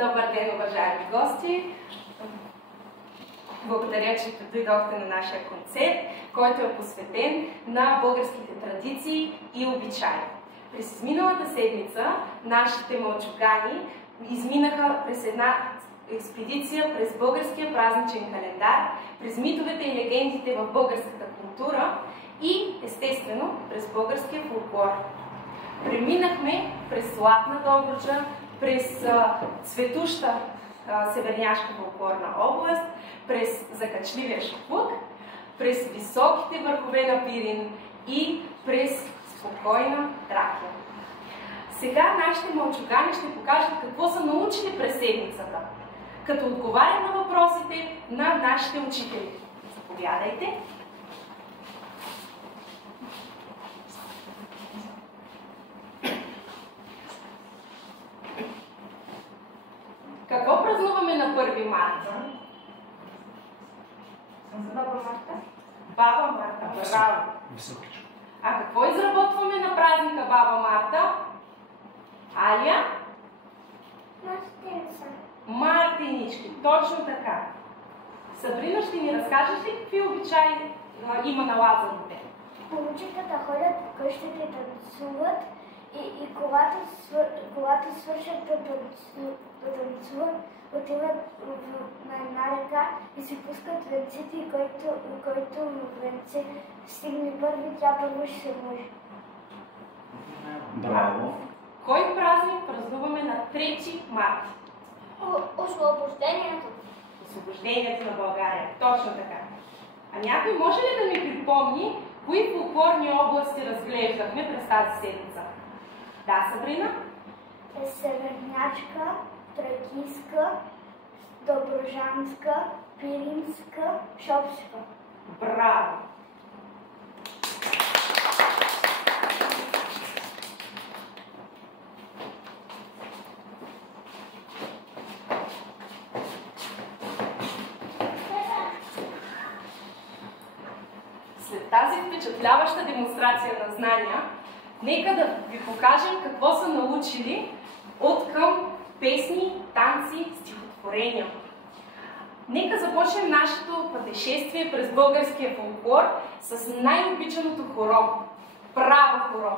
Добър ден, уважаеми гости! Благодаря, че дойдохте на нашия концерт, който е посветен на българските традиции и обичаи. През изминалата седмица нашите мълчугани изминаха през една експедиция през българския празничен календар, през митовете и легендите в българската култура и, естествено, през българския фолклор. Преминахме през Златна Добруджа, през цветуща северняшка фолклорна област, през закачливия Шапук, през високите върхове на Пирин и през спокойна Тракия. Сега нашите мълчугани ще покажат какво са научили през седмицата, като отговарят на въпросите на нашите учители. Заповядайте! Какво празнуваме на 1 марта? Баба Марта? Баба Марта, браво! А какво изработваме на празника Баба Марта? Алия? Мартинца. Мартинички, точно така. Сабрина, ще ни разкажеш ли какви обичаи има на Лазарите? Момичетата ходят по къщите и танцуват и когато свършат да танцуват, отиват на една река и си пускат венците и който венце стигне първи, тя първо ще се мъжи. Браво! Кой празник празнуваме на 3 марта? Освобождението. Освобождението на България. Точно така. А някой може ли да ми припомни кои фолклорни области разглеждахме през тази седмица? Да, Сабрина? Севернячка, Тракийска, Добруджанска, Пиринска, Шопска. Браво! След тази впечатляваща демонстрация на знания, нека да ви покажем какво са научили от към песни, танци, стихотворения. Нека започнем нашето пътешествие през българския фолклор с най-обичаното хоро. Браво, хоро!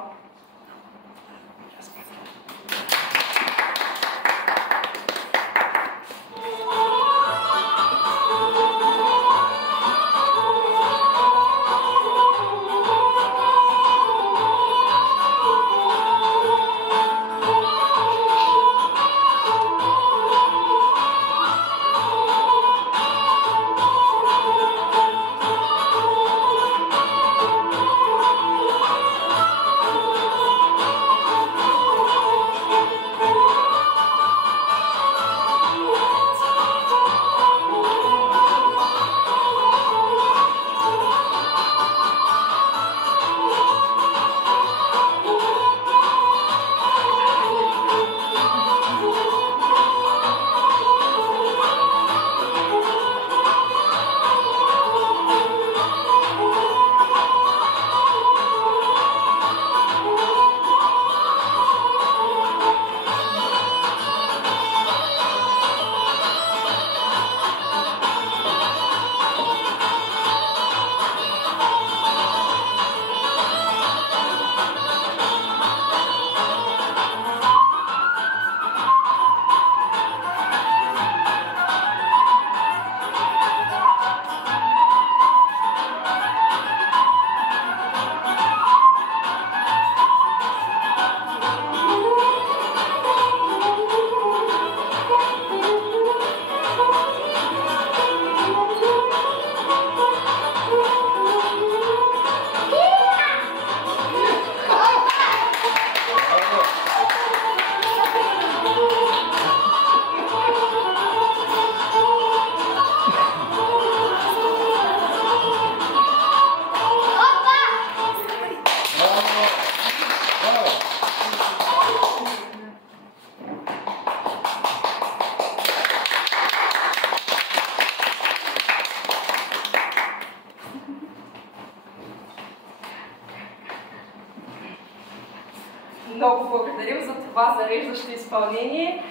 Много благодарим за това зареждащо изпълнение.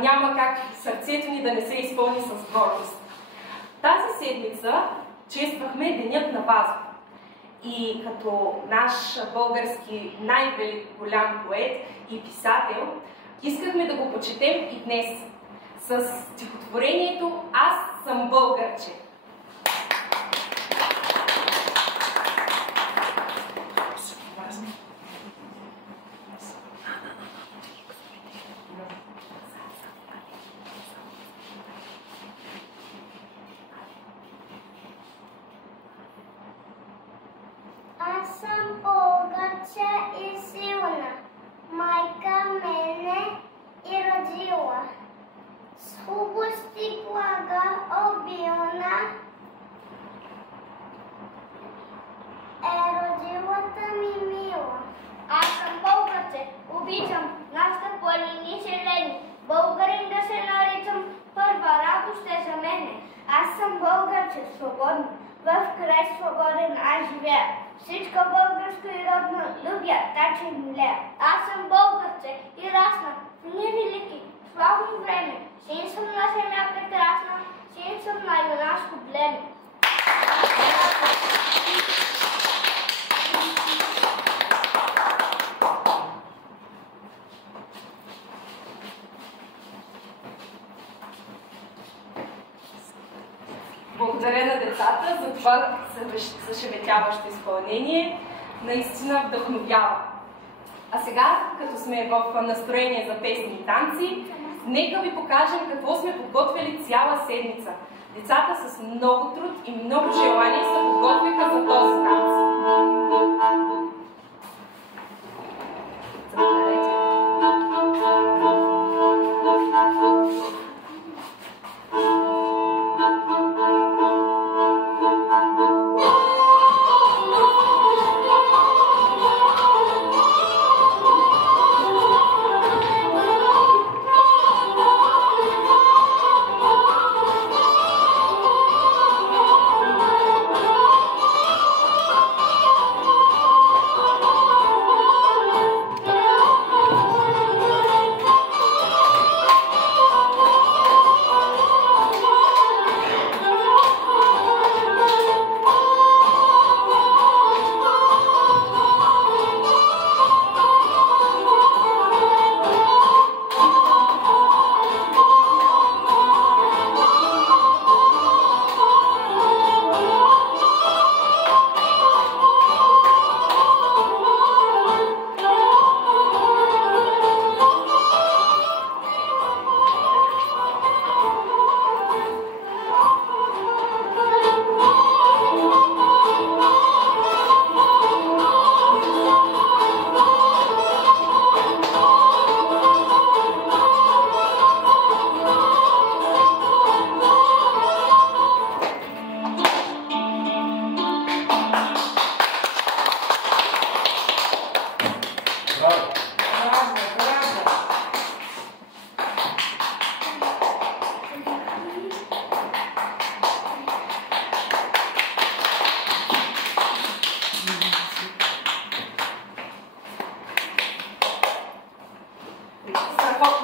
няма как сърцето ни да не се изпълни с гордост. Тази седмица чествахме Денят на Вазов. И като наш български най-велик голям поет и писател, искахме да го почетем и днес с стихотворението "Аз съм българче". Аз съм българче и силна, майка мене и родила. С хубости блага обилна е родилата ми мила. Аз съм българче, обичам нашата планини селени. Българин да се наричам, първа радост е за мене. Аз съм българче, свободна, в край свободен аз живея. Всичко българско и родно любя, таче и милея. Аз съм българче и расна в невелики, славно време. Син съм на земя прекрасна, син съм на юнашко племе. Благодаря на децата за това зашеметяващо изпълнение. Наистина вдъхновява. А сега, като сме в настроение за песни и танци, нека ви покажем какво сме подготвили цяла седмица. Децата с много труд и много желание се подготвиха за този танц.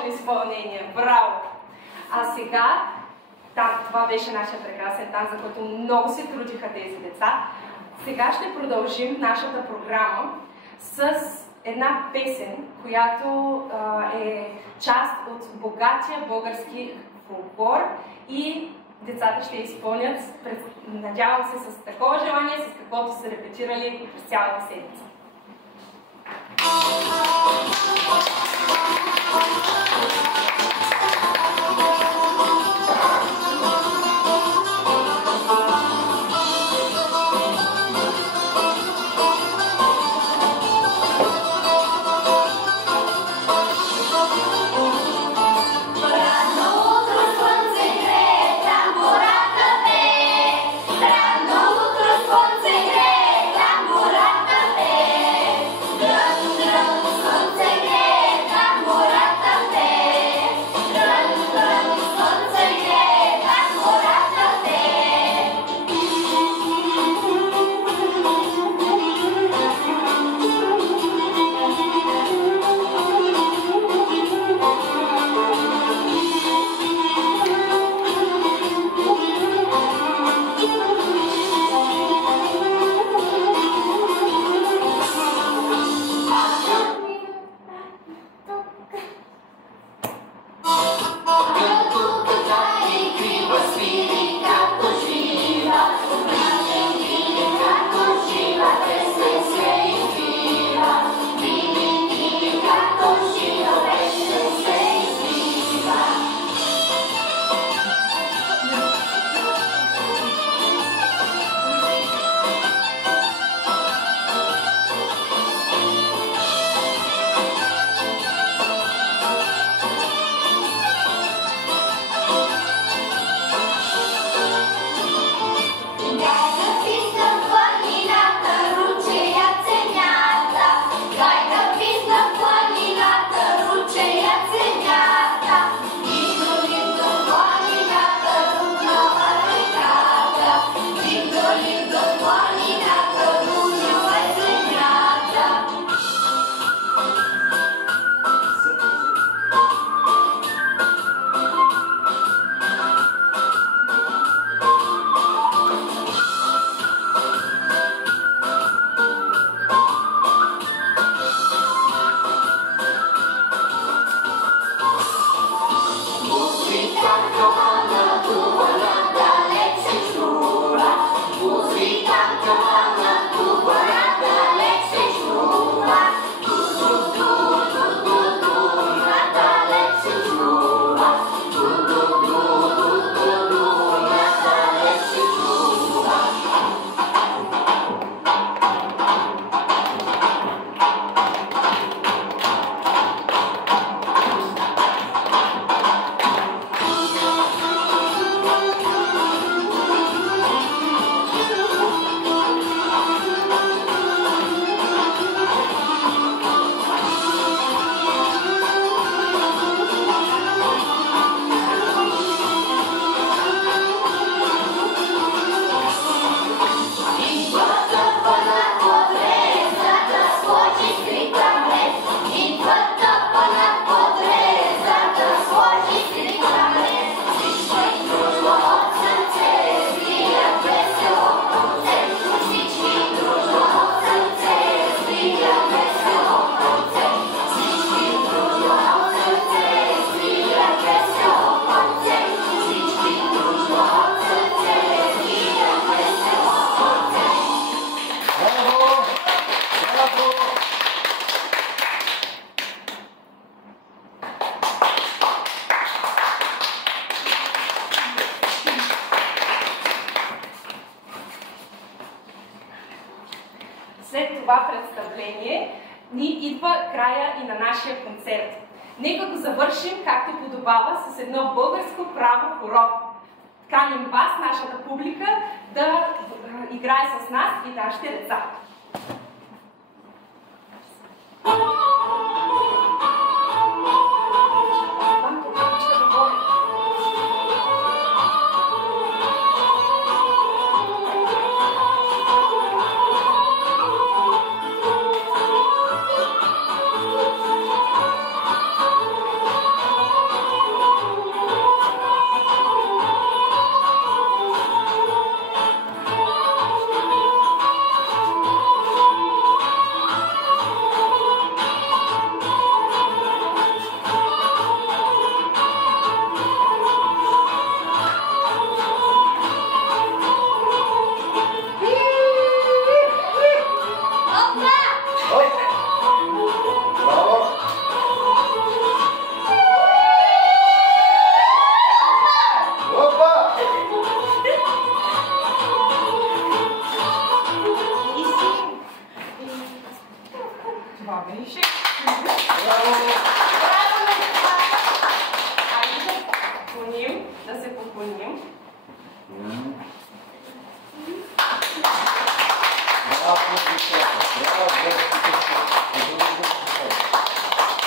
Изпълнение. Браво! А сега, това беше нашия прекрасен танц, за който много се трудиха тези деца. Сега ще продължим нашата програма с една песен, която е част от богатия български фолклор и децата ще изпълнят, надявам се, с такова желание, с каквото са репетирали през цялата седмица. Sunce gre, След това представление ни идва края и на нашия концерт. Нека го завършим, както подобава, с едно българско право хоро. Каним вас, нашата публика, да играе с нас и нашите деца. Да се поклоним. Браво,